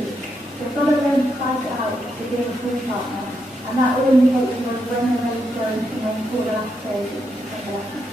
week. They've got to learn to price it out to be a full partner, and that all indicates when they're ready to go for the last stage of the lessons.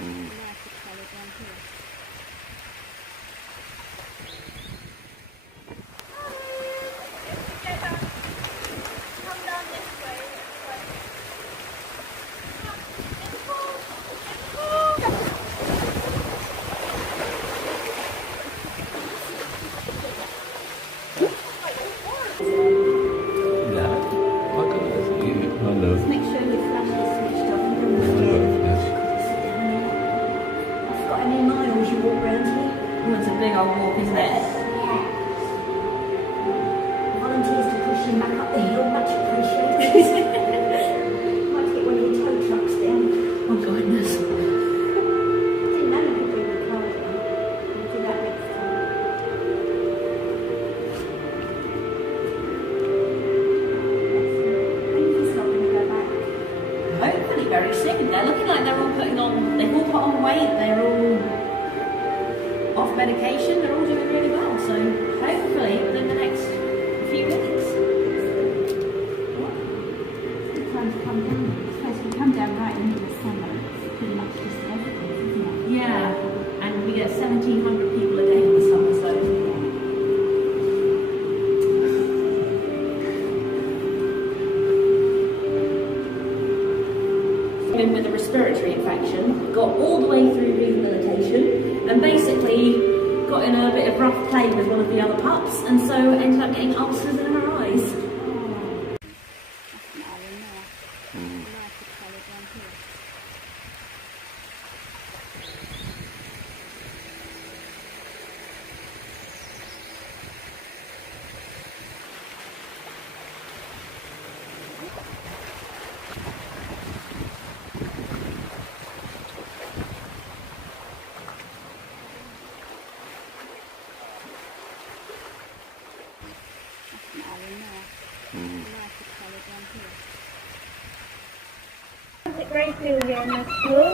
Mm. Hello. Just make sure the flash is switched off. You don't want to sit down here. I've got any miles you walk round here? Oh, it's a big old walk, isn't it? Yeah. Volunteers to push him back up the hill, much appreciated. Might get one of your tow trucks down. Oh, goodness. Didn't know you could bring the car down. We'll do that next time. He's not going to go back. Hopefully very soon. They're looking like they're all they've all put on weight, they're all off medication, they're all doing really well. So hopefully within the next few weeks. It's a good time to come down. It's supposed to come down right into the summer. It's pretty much just everything, isn't it? Yeah, and we get 1,700 people a day in the summer, so been with a respiratory infection, got all the way through rehabilitation, and basically got in a bit of rough play with one of the other pups, and so ended up getting ulcers in her eyes. Mm. Mm. A great deal here in this school.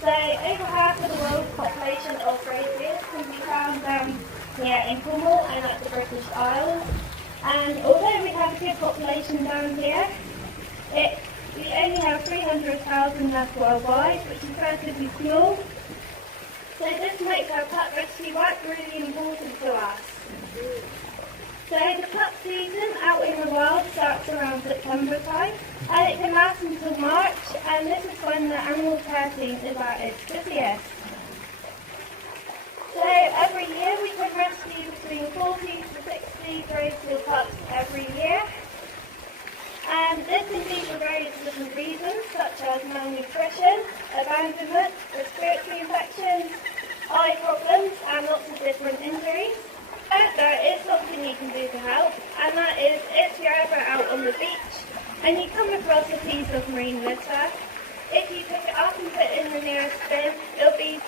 So over half of the world's population of reindeers can be found down here in Cornwall and at the British Isles. And although we have a good population down here, we only have 300,000 left worldwide, which is relatively small. So this makes our pup rescue work really important to us. So the pup season out in the wild starts around September time, and it can last until March, and this is when the animal care team is at its busiest. So every year we can rescue between 40 to 60 grade seal pups every year. And this can be for various different reasons, such as malnutrition, abandonment, respiratory infections, eye problems, and lots of different injuries. There is something you can do to help, and that is if you're ever out on the beach and you come across a piece of marine litter, if you pick it up and put it in the nearest bin, it'll be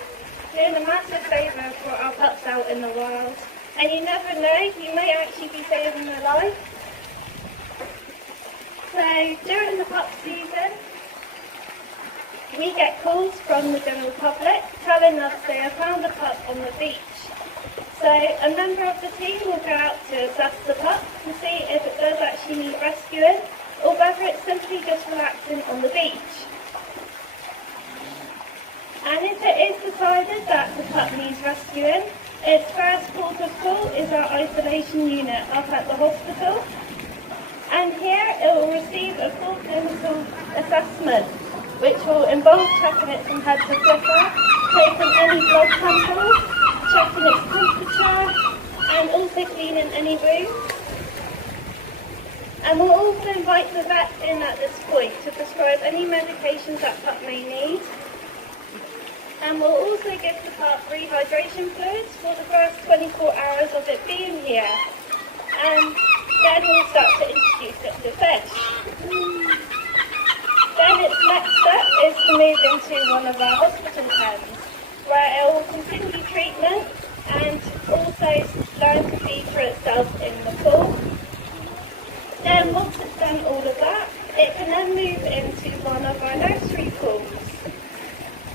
doing a massive favour for our pups out in the wild. And you never know, you may actually be saving their life. So during the pup season, we get calls from the general public telling us they have found a pup on the beach. So a member of the team will go out to assess the pup to see if it does actually need rescuing or whether it's simply just relaxing on the beach. And if it is decided that the pup needs rescuing, its first port of call is our isolation unit up at the hospital. And here it will receive a full clinical assessment, which will involve checking it from head to foot, taking any blood samples, checking its temperature, and also cleaning any wounds. And we'll also invite the vet in at this point to prescribe any medications that pup may need. And we'll also give the pup rehydration fluids for the first 24 hours of it being here. And then we'll start to introduce it to fish. Then its next step is to move into one of our hospital pens, where it will continue treatment and also learn to feed for itself in the pool. Then once it's done all of that, it can then move into one of our nursery pools.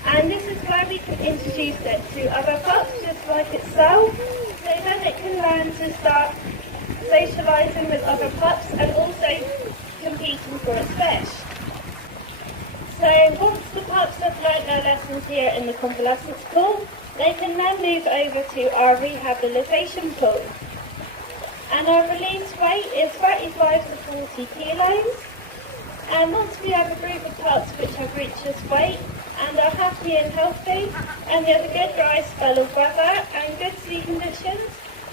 And this is where we can introduce it to other pups just like itself, so then it can learn to start socialising with other pups and also competing for its fish. So once the pups have learnt their lessons here in the convalescence pool, they can then move over to our rehabilitation pool. And our release weight is 35 to 40 kilos. And once we have a group of pups which have reached this weight and are happy and healthy, and we have a good dry spell of weather and good sea conditions,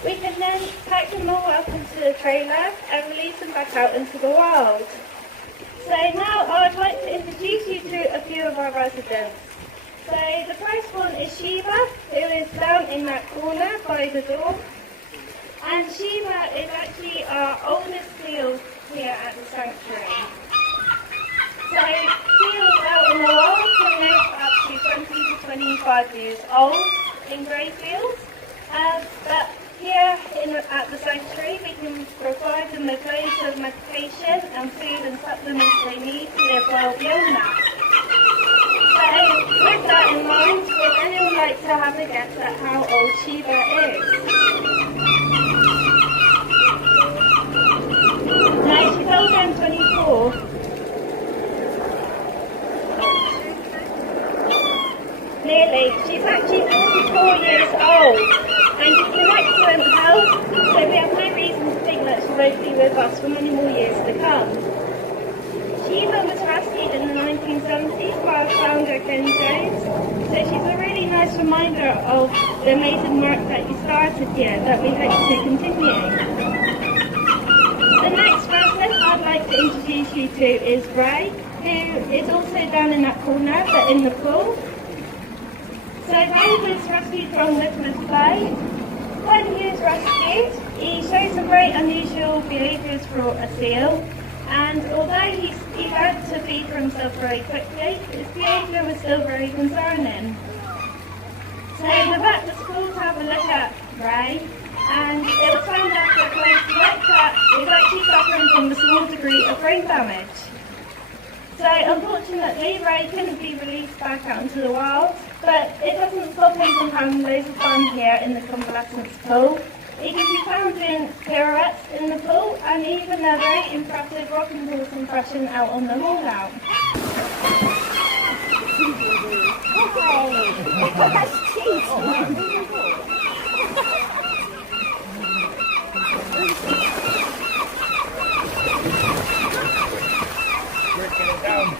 we can then pack them all up into the trailer and release them back out into the wild. So now I would like to introduce you to a few of our residents. So the first one is Shiva, who is down in that corner by the door. And Shiva is actually our oldest seal here at the sanctuary. So seals out in the wild can live up to 20 to 25 years old in grey fields. But here at the sanctuary we can provide them with loads of medication and food and supplements they need to live well beyond that. So with that in mind, would anyone like to have a guess at how old Shiva is? No, she's older than 24. Nearly. She's actually 44 years old and she's in excellent health, so we have no reason to think that she won't be with us for many more years to come. Shiva was rescued in the 1970s by our founder Ken Jones, so she's a really nice reminder of the amazing work that you started here that we hope to continue. The next resident I'd like to introduce you to is Ray, who is also down in that corner but in the pool. So Ray was rescued from Litmus Bay. When he was rescued, he showed some very unusual behaviours for a seal, and although he learned to feed for himself very quickly, his behaviour was still very concerning. So the vet was called to have a look at Ray, and it was found after a close look that he was actually suffering from a small degree of brain damage. So unfortunately Ray couldn't be released back out into the wild, but it doesn't stop him from having loads of fun here in the convalescence pool. He can be found doing pirouettes in the pool and even a very impressive rocking horse impression out on the walkout. That's cheating. Get it down.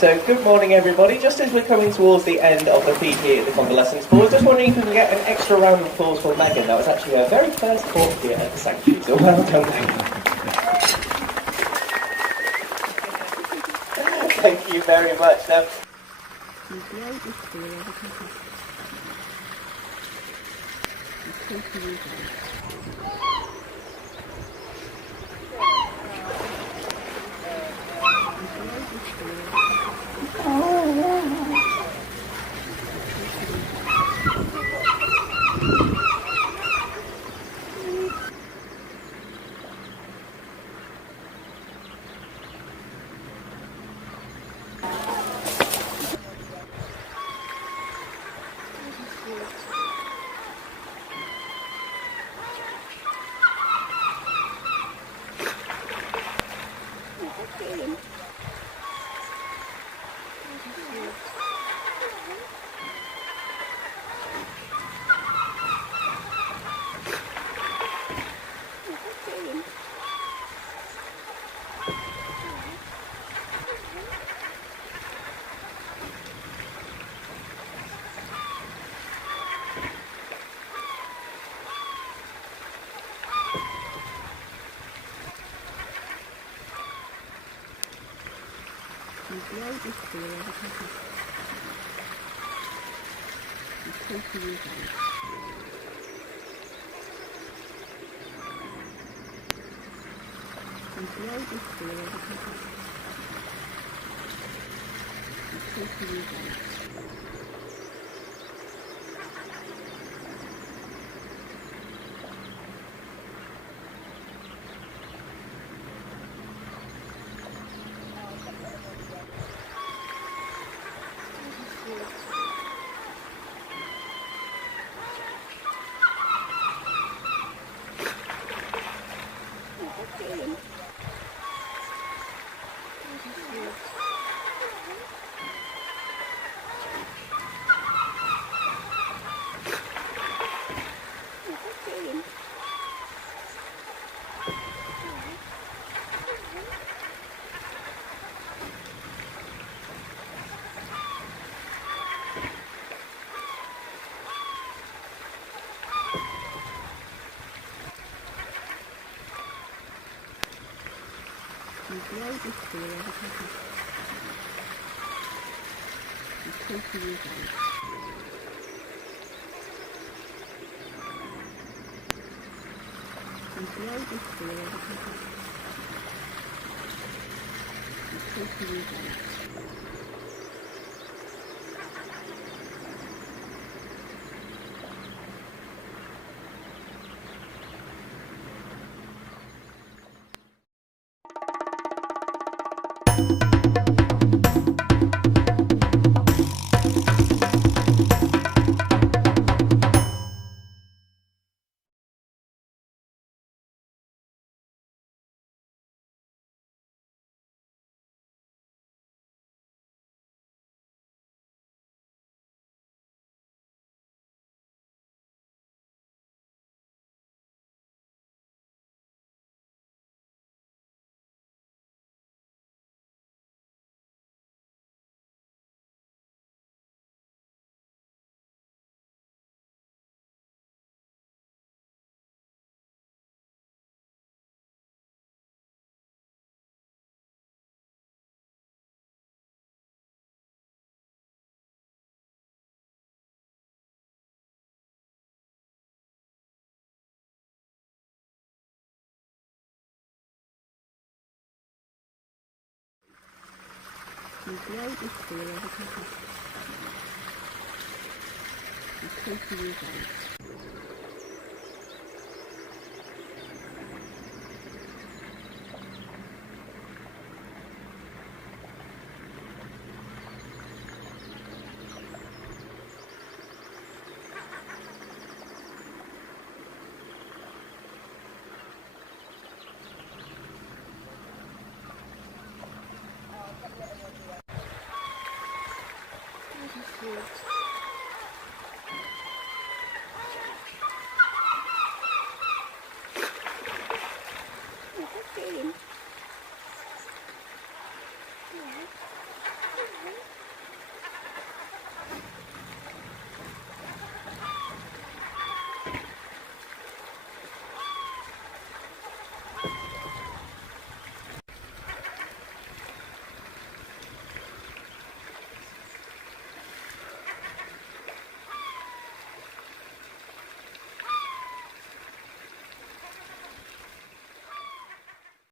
So good morning everybody. Just as we're coming towards the end of the PE at the convalescence course, just wondering if we can get an extra round of applause for Megan. That was actually her very first talk here at the sanctuary, so well done Megan. Thank you very much. Now,